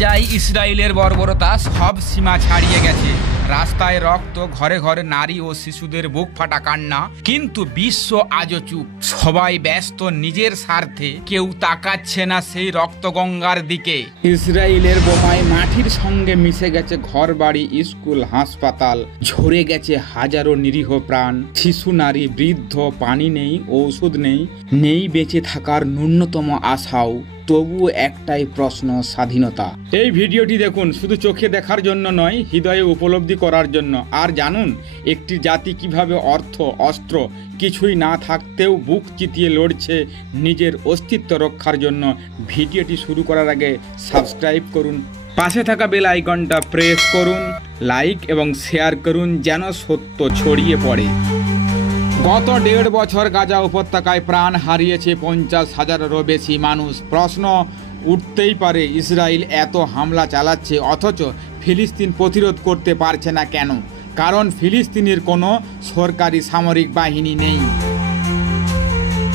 গাজায় ইসরায়েলের বর্বরতা সব সীমা ছাড়িয়ে গেছে। রাস্তায় রক্ত, ঘরে ঘরে নারী ও শিশুদের বুক ফাটা কান্না, কিন্তু বিশ্ব আজও চুপ। সবাই ব্যস্ত নিজের স্বার্থে, কেউ তাকাচ্ছে না সেই রক্তগঙ্গার দিকে। ইসরায়েলের বোমায় মাটির সঙ্গে মিশে গেছে ঘরবাড়ি, স্কুল, হাসপাতাল। ঝরে গেছে হাজারো নিরীহ প্রাণ, শিশু, নারী, বৃদ্ধ। পানি নেই, ঔষধ নেই, নেই বেঁচে থাকার ন্যূনতম আশাও। তবুও একটাই প্রশ্ন, স্বাধীনতা। এই ভিডিওটি দেখুন শুধু চোখে দেখার জন্য নয়, হৃদয়ে উপলব্ধি করার জন্য। আর জানুন একটি জাতি কিভাবে অর্থ, অস্ত্র কিছুই না থাকতেও বুক চিতিয়ে লড়ছে নিজের অস্তিত্ব রক্ষার জন্য। ভিডিওটি শুরু করার আগে সাবস্ক্রাইব করুন, পাশে থাকা বেল আইকনটা প্রেস করুন, লাইক এবং শেয়ার করুন যেন সত্য ছড়িয়ে পড়ে। গত 1.5 বছর গাজা উপত্যকায় প্রাণ হারিয়েছে 50,000-এরও বেশি মানুষ। প্রশ্ন উঠতেই পারে, ইসরায়েল এত হামলা চালাচ্ছে অথচ ফিলিস্তিন প্রতিরোধ করতে পারছে না কেন? কারণ ফিলিস্তিনের কোনো সরকারি সামরিক বাহিনী নেই।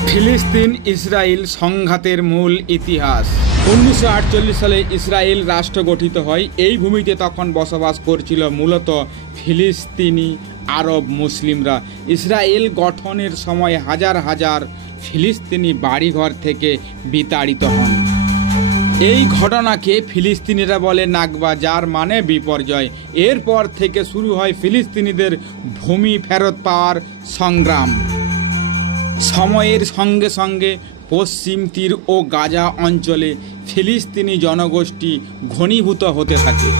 ফিলিস্তিন ইসরায়েল সংঘাতের মূল ইতিহাস। 1948 সালে ইসরায়েল রাষ্ট্র গঠিত হয়। এই ভূমিতে তখন বসবাস করছিল মূলত ফিলিস্তিনি আরব মুসলিমরা। ইসরায়েল গঠনের সময় হাজার হাজার ফিলিস্তিনি বাড়িঘর থেকে বিতাড়িত হন। এই ঘটনাকে ফিলিস্তিনিরা বলে নাকবা, যার মানে বিপর্যয়। এরপর থেকে শুরু হয় ফিলিস্তিনিদের ভূমি ফেরত পাওয়ার সংগ্রাম। সময়ের সঙ্গে সঙ্গে পশ্চিম তীর ও গাজা অঞ্চলে ফিলিস্তিনি জনগোষ্ঠী ঘনীভূত হতে থাকে।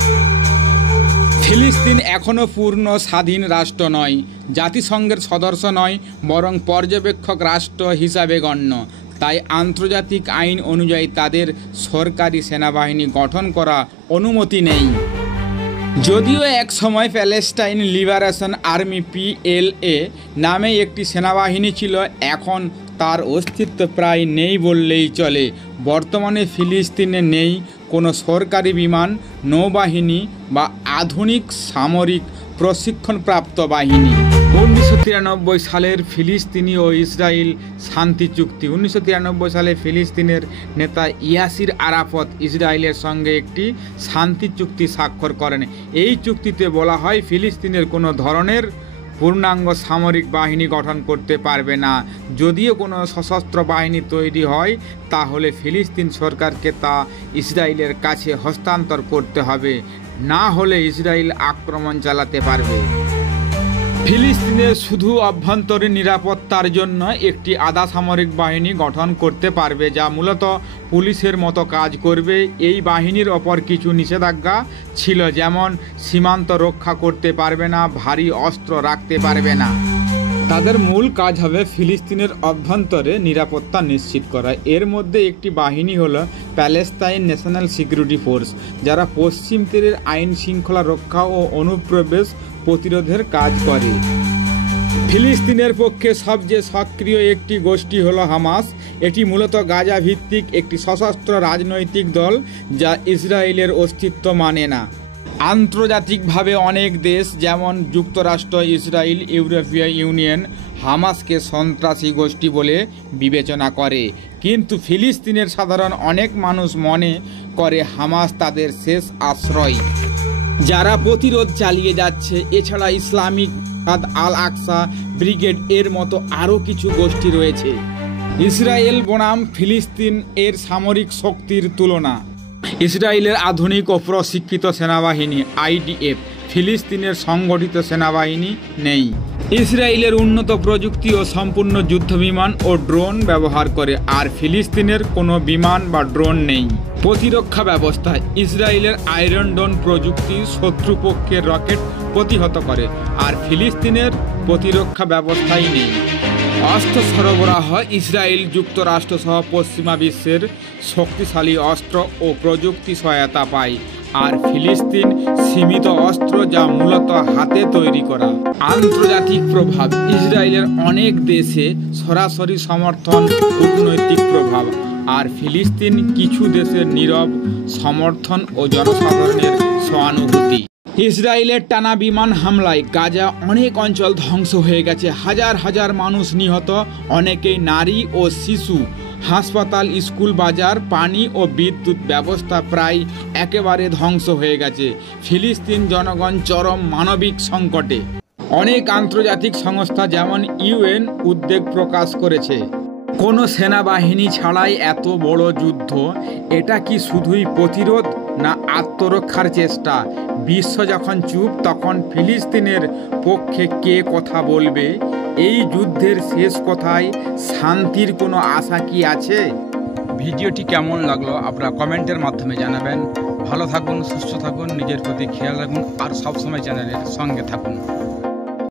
ফিলিস্তিন এখনও পূর্ণ স্বাধীন রাষ্ট্র নয়, জাতিসংঘের সদস্য নয়, বরং পর্যবেক্ষক রাষ্ট্র হিসাবে গণ্য। তাই আন্তর্জাতিক আইন অনুযায়ী তাদের সরকারি সেনাবাহিনী গঠন করা অনুমতি নেই। যদিও এক সময় প্যালেস্টাইন লিবারেশন আর্মি PLA নামে একটি সেনাবাহিনী ছিল, এখন তার অস্তিত্ব প্রায় নেই বললেই চলে। বর্তমানে ফিলিস্তিনে নেই কোনো সরকারি বিমান, নৌবাহিনী বা আধুনিক সামরিক প্রশিক্ষণপ্রাপ্ত বাহিনী। 1993 সালের ফিলিস্তিনি ও ইসরায়েল শান্তি চুক্তি। 1993 সালে ফিলিস্তিনের নেতা ইয়াসির আরাফাত ইসরায়েলের সঙ্গে একটি শান্তি চুক্তি স্বাক্ষর করেন। এই চুক্তিতে বলা হয় ফিলিস্তিনের কোনো ধরনের পূর্ণাঙ্গ সামরিক বাহিনী গঠন করতে পারবে না। যদিও কোনো সশস্ত্র বাহিনী তৈরি হয় তাহলে ফিলিস্তিন সরকারকে তা ইসরায়েলের কাছে হস্তান্তর করতে হবে, না হলে ইসরায়েল আক্রমণ চালাতে পারবে। ফিলিস্তিনের শুধু অভ্যন্তরীণ নিরাপত্তার জন্য একটি আধা সামরিক বাহিনী গঠন করতে পারবে, যা মূলত পুলিশের মতো কাজ করবে। এই বাহিনীর ওপর কিছু নিষেধাজ্ঞা ছিল, যেমন সীমান্ত রক্ষা করতে পারবে না, ভারী অস্ত্র রাখতে পারবে না। তাদের মূল কাজ হবে ফিলিস্তিনের অভ্যন্তরে নিরাপত্তা নিশ্চিত করা। এর মধ্যে একটি বাহিনী হলো প্যালেস্তাইন ন্যাশনাল সিকিউরিটি ফোর্স, যারা পশ্চিম তীরের আইন শৃঙ্খলা রক্ষা ও অনুপ্রবেশ প্রতিরোধের কাজ করে। ফিলিস্তিনের পক্ষে সবচেয়ে সক্রিয় একটি গোষ্ঠী হলো হামাস। এটি মূলত গাজা ভিত্তিক একটি সশস্ত্র রাজনৈতিক দল যা ইসরায়েলের অস্তিত্ব মানে না। আন্তর্জাতিকভাবে অনেক দেশ যেমন যুক্তরাষ্ট্র, ইসরায়েল, ইউরোপীয় ইউনিয়ন হামাসকে সন্ত্রাসী গোষ্ঠী বলে বিবেচনা করে, কিন্তু ফিলিস্তিনের সাধারণ অনেক মানুষ মনে করে হামাস তাদের শেষ আশ্রয়, যারা প্রতিরোধ চালিয়ে যাচ্ছে। এছাড়া ইসলামিক আল আকসা ব্রিগেড এর মতো আরও কিছু গোষ্ঠী রয়েছে। ইসরায়েল বনাম ফিলিস্তিন এর সামরিক শক্তির তুলনা। ইসরায়েলের আধুনিক ও প্রশিক্ষিত সেনাবাহিনী IDF, ফিলিস্তিনের সংগঠিত সেনাবাহিনী নেই। ইসরায়েলের উন্নত প্রযুক্তি ও সম্পূর্ণ যুদ্ধবিমান ও ড্রোন ব্যবহার করে, আর ফিলিস্তিনের কোনো বিমান বা ড্রোন নেই। প্রতিরক্ষা ব্যবস্থা। ইসরায়েলের আয়রন ডোম প্রযুক্তি শত্রুপক্ষের রকেট প্রতিহত করে, আর ফিলিস্তিনের প্রতিরক্ষা ব্যবস্থাই নেই। অস্ত্র সরবরাহ। ইসরায়েল যুক্তরাষ্ট্র সহ পশ্চিমা বিশ্বের শক্তিশালী অস্ত্র ও প্রযুক্তি সহায়তা পায়, আর ফিলিস্তিন সীমিত অস্ত্র যা মূলত হাতে তৈরি করা। আন্তর্জাতিক প্রভাব। ইসরায়েলের অনেক দেশে সরাসরি সমর্থন, কূটনৈতিক প্রভাব, আর ফিলিস্তিন কিছু দেশের নীরব সমর্থন ও জনসাধারণের সহানুভূতি। ইসরায়েলের টানা বিমান হামলায় গাজা অনেক অঞ্চল ধ্বংস হয়ে গেছে, হাজার হাজার মানুষ নিহত, অনেকেই নারী ও শিশু। হাসপাতাল, স্কুল, বাজার, পানি ও বিদ্যুৎ ব্যবস্থা প্রায় একেবারে ধ্বংস হয়ে গেছে। ফিলিস্তিন জনগণ চরম মানবিক সংকটে। অনেক আন্তর্জাতিক সংস্থা যেমন ইউএন উদ্বেগ প্রকাশ করেছে। কোনো সেনাবাহিনী ছাড়াই এত বড় যুদ্ধ, এটা কি শুধুই প্রতিরোধ না আত্মরক্ষার চেষ্টা? বিশ্ব যখন চুপ, তখন ফিলিস্তিনের পক্ষে কে কথা বলবে? এই যুদ্ধের শেষ কথায় শান্তির কোনো আশা কি আছে? ভিডিওটি কেমন লাগলো আপনারা কমেন্টের মাধ্যমে জানাবেন। ভালো থাকুন, সুস্থ থাকুন, নিজের প্রতি খেয়াল রাখুন আর সবসময় চ্যানেলের সঙ্গে থাকুন।